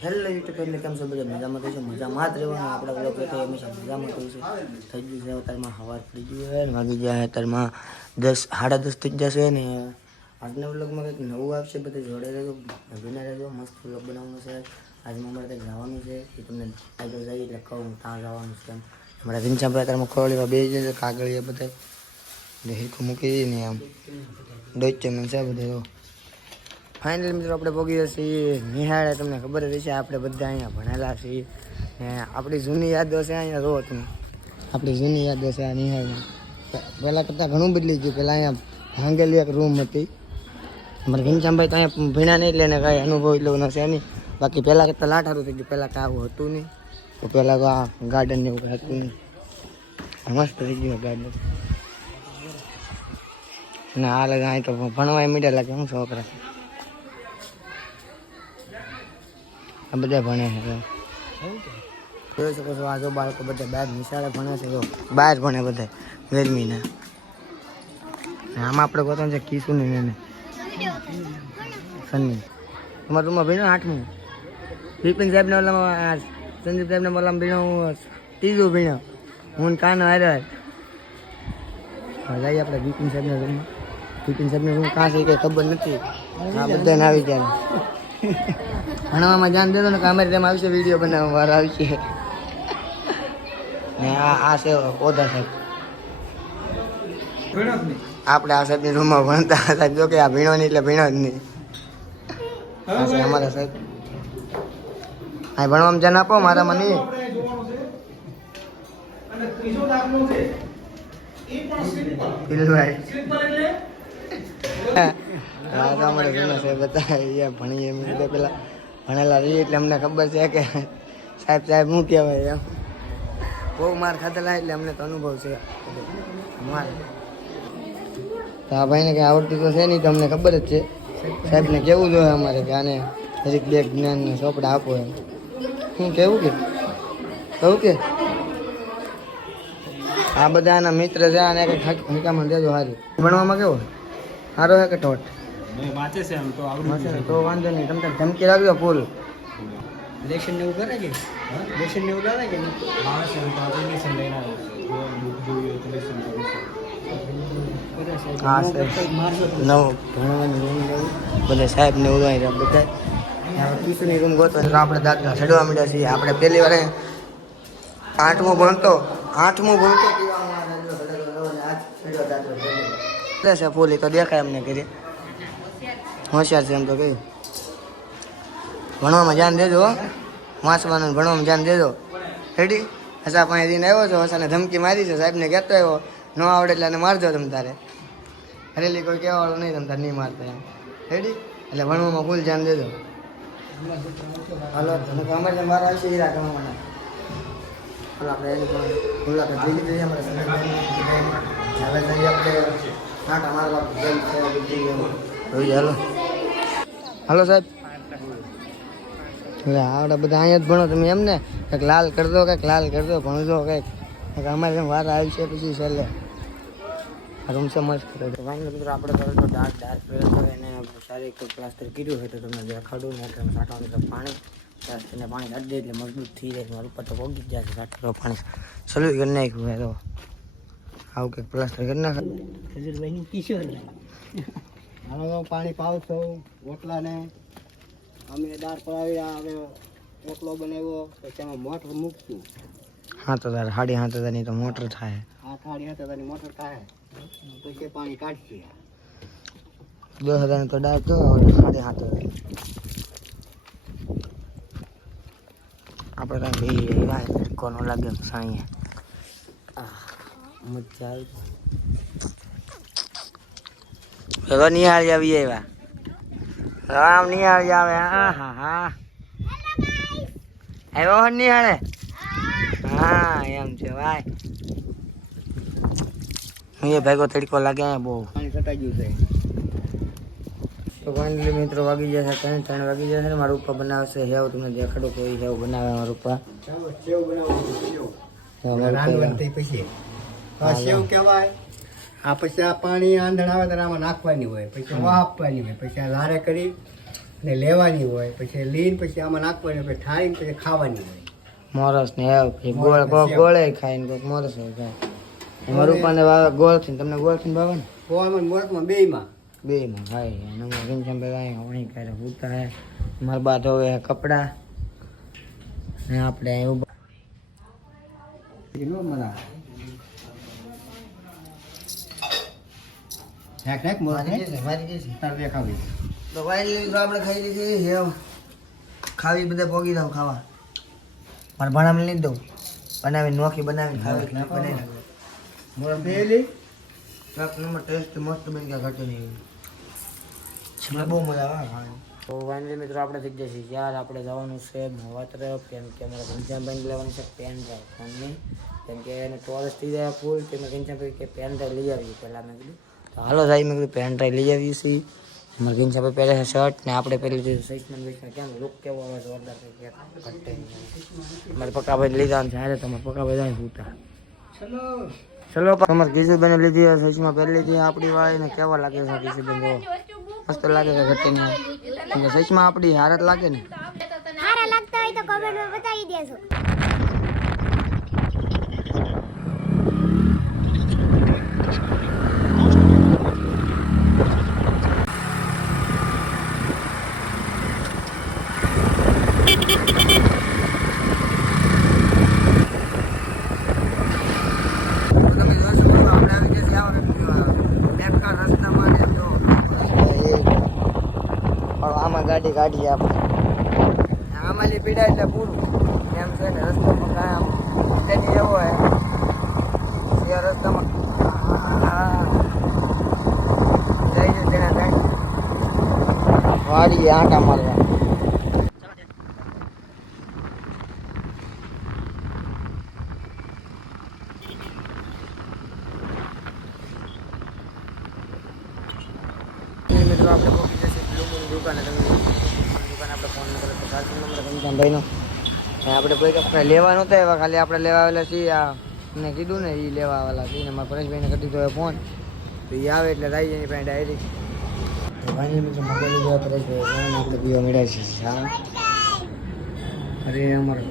Hello YouTube family, કેમ છો? બધા મજામાં થશે? મજામાં જ રહેવાનું. આપણા વ્લોગ તો હંમેશા મજામાં થયું છે. થઈ ગયું છે અત્યારમાં સવાર પડી ગયું છે, વાગી ગયા અત્યારમાં 10 સાડા 10 થઈ જશે ને. આજના વ્લોગમાં કંઈક નવું આવશે, બધે જોડે રહેજો, ભીના રહેજો. મસ્ત વ્લોગ બનાવવાનો છે. આજમાં અમારે કંઈક જવાનું છે, એ તમને આગળ જઈએ એટલે કહું ત્યાં જવાનું છે. અમારા વિંચાભાઈ અત્યારમાં ખોળીમાં બે જશે, કાગળિયા બધા હિરખું મૂકી ને આમ ડોચમેન્ટ છે બધે. ફાઇનલી મિત્રો આપણે પહોંચી જશે નિહાળે. તમને ખબર જ હશે આપણે બધા અહીંયા ભણેલા છીએ ને આપણી જૂની યાદો છે. અહીંયા રહો તમે, આપણી જૂની યાદો છે આ નિહાળમાં. પહેલાં કરતાં ઘણું બદલી ગયું. પહેલાં અહીંયા ભાંગેલી એક રૂમ હતી. અમારા ઘનશ્યામભાઈ તો અહીંયા ભણ્યા નહીં એટલે એને કાંઈ અનુભવ એટલો નથી નહીં. બાકી પહેલાં કરતાં લાઠારું થઈ ગયું. પહેલાં કાંઈ આવું હતું નહીં. તો પહેલાં તો આ ગાર્ડન ને એવું કાંઈ હતું નહીં. મસ્ત થઈ ગયું ગાર્ડન. ને હાલ અહીં તો ભણવાય મીડિયા લાગે હું છોકરા આ બધા ભણે છે. જોઈ શકો છો આ જો બાળકો બધા બહાર નિશાળે ભણે છે. જો બહાર ભણે બધા ગરમીના. આમાં આપણે ગોતવાનું છે કિશુ ને સન્ની. તમારા રૂમમાં ભીણો 8મું. વિપિન સાહેબના ઓલામાં સંદીપ સાહેબના ઓલામાં ભીણો હું 3જું ભીણો. હું કાનો હારે જઈએ આપણે વિપિન સાહેબના રૂમમાં. વિપિન સાહેબનો રૂમ કાં છે કંઈ ખબર નથી. આ બધાને આવી ગયા ભણવામાં ધ્યાન દેજો ને કામેરે તેમ આવશે, વિડીયો બનાવવા વાર આવશે. ને આ છે ઓધા સાહેબ. આપણે આ સાહેબની રૂમમાં ભણતા સાહેબ. જો કે આ ભીણો નહીં એટલે ભીણો જ નહીં. આ છે અમારા સાહેબ. હા ભણવામાં ધ્યાન આપો, મારામાં નહીં. હા તો અમારે જૂના સાહેબ હતા. અહીંયા ભણીએ એમ રીતે પેલા ભણેલા રહીએ એટલે અમને ખબર છે કે સાહેબ સાહેબ શું કહેવાય. એમ બહુ માર ખાધેલા એટલે અમને તો અનુભવ છે માર. તો આ ભાઈને કંઈ આવડતું તો છે નહીં, તો અમને ખબર જ છે. સાહેબને કેવું જોઈએ અમારે કે આને હરીક બે જ્ઞાનને ચોપડા આપો એમ. શું કેવું કે કહું કે આ બધા આના મિત્ર છે, આને કંઈક હકામાં દેજો. સારું ભણવામાં કેવો સારો છે કે ઠોઠ? તો વાંધો નહીં, તમે ધમકી રાખજો ફૂલ. ઇલેક્શન ને એવું કરે કે ઇલેક્શન ને એવું કરે કે હા સર નવું ભણવાની રૂમ બધા સાહેબ ને ઉદાય બધા કિશુની રૂમ ગોતો. આપણે દાદરા ચડવા માંડ્યા છીએ. આપણે પહેલી વાર 8મું ભણતો છે ફૂલી તો દેખાય અમને કરી. હોશિયાર છે એમ તો કહ્યું. ભણવામાં ધ્યાન દેજો, વાંચવાનું ભણવામાં ધ્યાન દેજો. રેડી? હસા પાંચ દિન આવ્યો છો, હસાને ધમકી મારી છે. સાહેબને કહેતો આવ્યો ન આવડે એટલે એને મારજો તમ તારે. હરેલી કોઈ કહેવાળું નહીં, તમ તારે નહીં મારતા એમ. રેડી? એટલે ભણવામાં ફૂલ ધ્યાન દેજો. હાલો અમારે મારા આવશે હીરા કમાવાના. હાલો આપણે એની પણ મુલાકાત લઈ લીધી. અમારે હવે જઈએ આપણે નાટા મારવા. હાલો હાલો સાહેબ. એટલે આવડે બધા અહીંયા જ ભણો તમે એમ ને? કંઈક લાલ કરી દો, કંઈક લાલ કરી દો, ભણજો કંઈક. અમારે એમ વાર આવી છે પછી છેલ્લે રૂમ છે મસ્ત કરે. વાંધો મિત્રો આપણે તો ડાર્ક કલર એને સારી કોઈ પ્લાસ્ટર કર્યું હોય તો તમને દેખાડું ને. એટલે સાંટવાનું તો પાણી એને પાણી કાઢી દે એટલે મજબૂત થઈ જાય. મારું ઉપર તો પગી જ જશે સાટલો પાણી સલું કરી નાખ્યું હોય તો આવું કંઈક પ્લાસ્ટર કરી નાખે. ખજૂરભાઈની કિશોર હાલો પાણી પાવ છો ઓટલાને. અમે દાળ પડાવ્યા, હવે ઓટલો બનાવ્યો તો તેમાં મોટર મૂકશું. 7,000 5,500 તો મોટર થાય. 8,500 મોટર થાય પછી પાણી કાઢશે. 10,000 તો દાળ તો 7,500 આપણે કાંઈ કોનો લાગે સાંઈએ મજા આવી. હવે નિહાળી આવી આવ્યા. રામ નિહાળી આવે. હા હા હા આવ્યો નિહાળે. હા એમ છે ભાઈ. હું એ ભેગો તડકો લાગે બહુ પાણી સટાઈ ગયું છે. તો ફાઇનલી મિત્રો વાગી જશે 3 વાગી જશે. મારા ઉપર બનાવશે હેવ. તમને દેખાડો કોઈ હેવ બનાવે મારા ઉપર. સેવ કહેવાય. આ પછી આ પાણી આંધણ આવે ત્યારે આમાં નાખવાની હોય, પછી વાહ આપવાની હોય, પછી આ લારે કરી ને લેવાની હોય, પછી લીન પછી આમાં નાખવાની, પછી ઠારીને પછી ખાવાની હોય. મોરસ ને પછી ગોળ ગોળે ખાય ને મોરસ ખાય. એમાં રૂપાને વાવે ગોળ થી, તમને ગોળ થી ભાવે ને? ગોળમાં ને મોરસમાં બેયમાં. બેમાં ખાય. અને અમારે ઘનશ્યામભાઈ અહીં કરે ઉતા હે. મારા બા ધોવે કપડા ને આપણે અહીં ઉભા નો મરા હેક હેક મોર મારી જશે તાર બે ખાવી. તો વાઈલી તો આપણે ખાઈ લીધી હેવ ખાવી બધા પોગી દઉં ખાવા. મારે ભણામાં લઈ દઉં બનાવીને નોખી બનાવીને ખાવી બનાવી મોર બેલી એક નંબર ટેસ્ટ મસ્ત બની ગયા ઘટે નહીં. છેલ્લે બહુ મજા આવે ખાવાની. તો ફાઇનલી મિત્રો આપણે થઈ જશે યાર, આપણે જવાનું છે મહુવા તરફ, કેમ કે અમારા ઘનશ્યામભાઈ લેવાનું છે પેન ડ્રાઈવ ફોનની, કેમ કે એને ટોરસ થઈ જાય ફૂલ. તે મેં ઘનશ્યામભાઈ કે પેન ડ્રાઈવ લઈ આવીએ પહેલાં. મેં કીધું તો હાલો જાય, મેં કીધું પેન ડ્રાઈવ લઈ આવીએ છીએ. અમારા ઘનશ્યામભાઈ પહેરે છે શર્ટ ને આપણે પહેરી લીધું સૈતમાન ભાઈ. કેમ લુક કેવો આવે જોરદાર છે કે ઘટે નહીં. અમારે પક્કાભાઈ લીધા છે હારે, તમારે પક્કાભાઈ જાય ઉતા. ચલો ચલો અમારે કિશુબેન લીધી સચમાં પહેરી લીધી આપણી વાળી ને કેવા લાગે છે કિશુબેન? જો મસ્ત લાગે છે ઘટે નહીં. કેમ કે સચમાં આપણી હારત લાગે ને. સારા લાગતા હોય તો કમેન્ટમાં બતાવી દેજો. આમાં ગાડી કાઢીએ આપણે, આમાં લી પીડા એટલે પૂરું એમ છે ને. રસ્તામાં કાંઈ આમ એવો હોય રસ્તામાં જઈ છે તેના જાય વાડીએ આંટા મારવા. મિત્રો આપણે પહોંચી જશે બ્લુમૂન દુકાને. તમે દુકાને આપણે ફોન નંબર તો ચાર્જિંગ નંબર ઘનશ્યામભાઈનો. આપણે કોઈ કપડા લેવા નહોતા એવા, ખાલી આપણે લેવા આવેલા છીએ. આ મેં કીધું ને એ લેવા આવેલા છીએ ને મારા પરેશભાઈને કરી દીધો ફોન. તો એ આવે એટલે આવી જાય એની પાસે ડાયરેક્ટ. તો ભાઈ મિત્રો મગજ જેવા પરેશભાઈ ફોન આપણે પીવા મળ્યા છે. હા અરે અમારો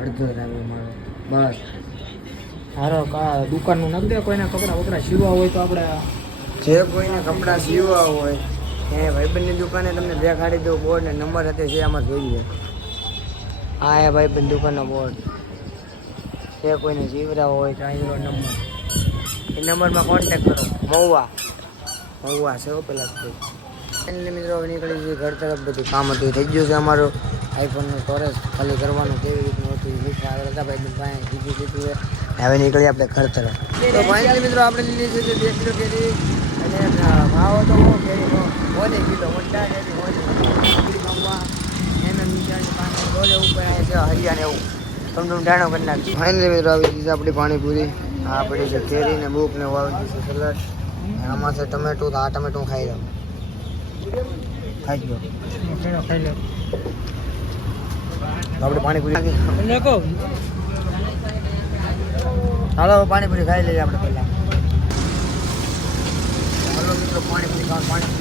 અડધો થાય અમારો બસ. સારો દુકાનનું નાખ દે. કોઈના કપડા વપડા સીવવા હોય તો આપણે જે કોઈને કપડાં સીવવા હોય એ ભાઈબંધની દુકાને તમને દેખાડી દો બોર્ડ ને નંબર હતી જે આમાં જોઈએ. આ એ ભાઈબંધ દુકાનનો બોર્ડ. જે કોઈને સીવરાવો હોય તો અહીં નંબર, એ નંબરમાં કોન્ટેક્ટ કરો. મહુવા છે પેલા એટલે મિત્રો નીકળી ગઈ ઘર તરફ. બધું કામ હતું થઈ ગયું છે અમારું. આઈફોનનું સ્ટોરેજ ખાલી કરવાનું કેવી રીતનું હતું એ આગળ હતા ભાઈબંધ પાસે કીધું છે. હવે નીકળી આપણે ઘર તરફ. તો ફાઇનલી મિત્રો આપણે લીધી છે 2 કિલો કેરી અને ભાવ તો કેરી મોને કિલો મોટા કેરી મોને એના નીચાની પાણી ડોલે ઉપર આવે છે હરિયાને એવું તમને ડાણો કરી નાખી. ફાઇનલી મિત્રો આવી દીધી આપણી પાણીપુરી. આ પડી છે કેરી ને બૂક ને વાવી દીધું છે સલાડ. આમાં છે ટમેટું. તો આ ટમેટું ખાઈ લઉં. ખાઈ લો ખાઈ લો. આપણે પાણીપુરી હાલો પાણીપુરી ખાઈ લઈએ આપણે પહેલાં. હાલો મિત્રો પાણીપુરી ખાવા. પાણીપુરી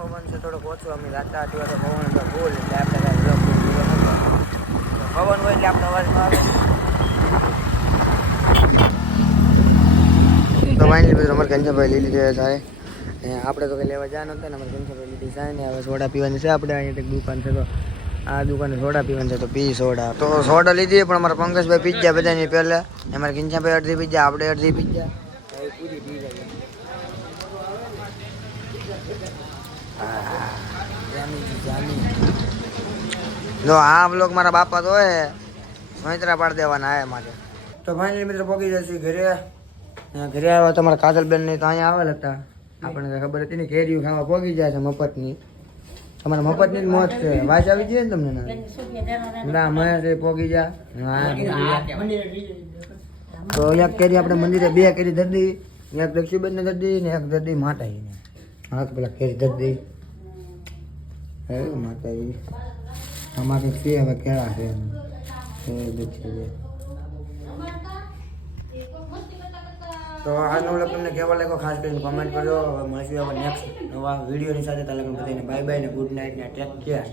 પવન છે થોડોક ઓછો. અમે રાતા હતી તો પવન હતો ફૂલ એટલે આપણે પવન હોય એટલે આપણે અવાજમાં આવે. તો વાઈનલી બધું અમારે ઘનશ્યામભાઈ લઈ લીધી સાહેબ. આપણે તો કંઈ લેવા જવાનું હતા ને અમારે ઘનશ્યામભાઈ લીધી સાહેબ ને હવે સોડા પીવાની છે. આપણે અહીંયા એક દુકાન છે તો આ દુકાને સોડા પીવાની છે તો પી સોડા. તો સોડા લીધી પણ અમારા પંકજભાઈ પીજા બધાની પહેલાં. અમારે ઘનશ્યામભાઈ અડધી પીજા, આપણે અડધી પીજા પૂરી પી જાય. જો આ બ્લોગ મારા બાપા તો હોય સોયત્રા પાડી દેવાના આ માટે. તો ફાઇનલી મિત્રો પહોંચી જશે ઘરે. ઘરે આવ્યા તમારા કાજલબેન નહીં તો અહીંયા આવેલા હતા. આપણને ખબર હતી ને કેરીઓ ખાવા પહોંચી જાય છે મફતની. તમારે મફતની જ મોજ છે. વાસ આવી જાય ને તમને ના મને પહોંચી જાય. તો એક કેરી આપણે મંદિરે 2 કેરી ધરી, એક દક્ષિબેનને ધરી ને એક ધરી માતાજીને. હાથ પેલા કેસ દત દઈ હે માતાજી આમાં કંઈક છે હવે કેળા છે તો આજનો વ્લોગ તમને કેવો લાગ્યો ખાસ કરીને કોમેન્ટ કરજો. હવે મળશું હવે નેક્સ્ટ નવા વિડીયોની સાથે. તાલે બધાને બાય બાય ને ગુડ નાઇટ ને ટેક કેર.